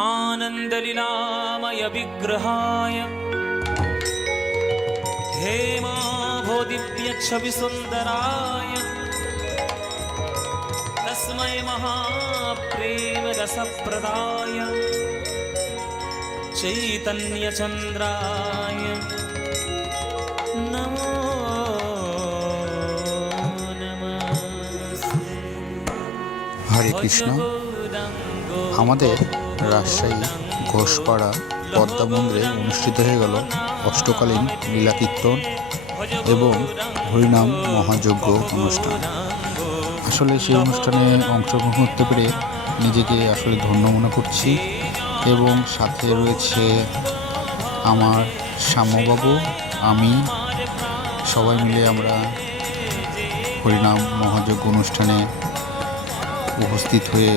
आनन्दलीलामय विग्रहाय हेमाभोदिव्यच्छविसुन्दराय तस्मै महाप्रेमरसप्रदाय चैतन्यचन्द्राय नमो नमस्ते। হরে কৃষ্ণ। আমাদের রাজশাহী ঘোষপাড়া পদ্মা মন্দিরে অনুষ্ঠিত হয়ে গেল অষ্টকালীন লীলা কীর্তন এবং হরিনাম মহাযজ্ঞ অনুষ্ঠান। আসলে সেই অনুষ্ঠানে অংশগ্রহণ করতে পেরে নিজেকে আসলে ধন্য মনে করছি এবং সাথে রয়েছে আমার শ্যামবাবু, আমি, সবাই মিলে আমরা হরিনাম মহাযজ্ঞ অনুষ্ঠানে উপস্থিত হয়ে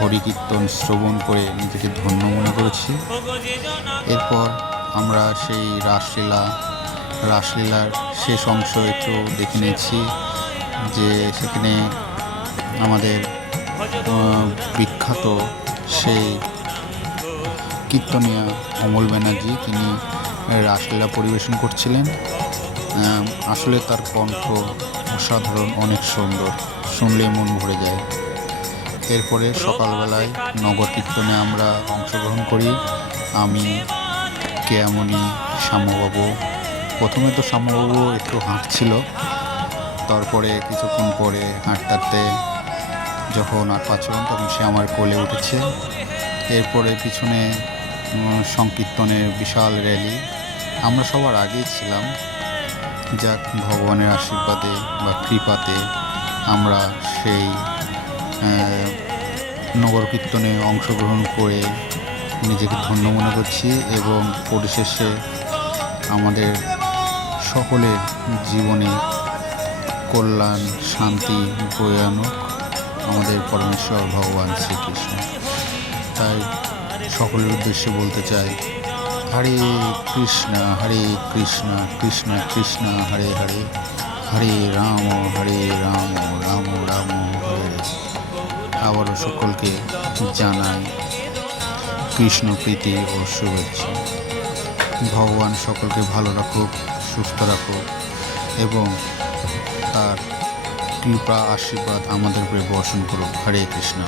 হরিকীর্তন শ্রবণ করে নিজেকে ধন্য মনে করেছি। এরপর আমরা সেই রাসলীলার শেষ অংশ একটু দেখে নিয়েছি, যে সেখানে আমাদের বিখ্যাত সেই কীর্তনিয়া অমল ব্যানার্জি তিনি রাসলীলা পরিবেশন করছিলেন। আসলে তার কণ্ঠ অসাধারণ, অনেক সুন্দর, শুনলে মন ভরে যায়। এরপরে সকালবেলায় নগর কীর্তনে আমরা অংশগ্রহণ করি। আমি, কেয়ামণি, শ্যামবাবু। প্রথমে তো শ্যামবাবু একটু হাঁটছিল, তারপরে কিছুক্ষণ পরে হাঁটতে যখন আর পাচ্ছিলাম তখন সে আমার কোলে উঠেছে। এরপরে পিছনে সংকীর্তনের বিশাল র্যালি। আমরা সবার আগেই ছিলাম, যাক ভগবানের আশীর্বাদে বা কৃপাতে আমরা সেই নগর কীর্তনে অংশগ্রহণ করে নিজেকে ধন্য মনে করছি এবং পরিশেষে আমাদের সকলের জীবনে কল্যাণ শান্তি বয়ে আনুক আমাদের পরমেশ্বর ভগবান শ্রীকৃষ্ণ। তাই সকলের উদ্দেশ্যে বলতে চাই, হরে কৃষ্ণ কৃষ্ণ কৃষ্ণ হরে হরে, হরে রাম রাম রাম হরে। আবারও সকলকে জানাই কৃষ্ণ প্রীতি ও শুভেচ্ছা। ভগবান সকলকে ভালো রাখুক, সুস্থ রাখুক এবং তার কৃপা আশীর্বাদ আমাদের উপরে বর্ষণ করুক। হরে কৃষ্ণ।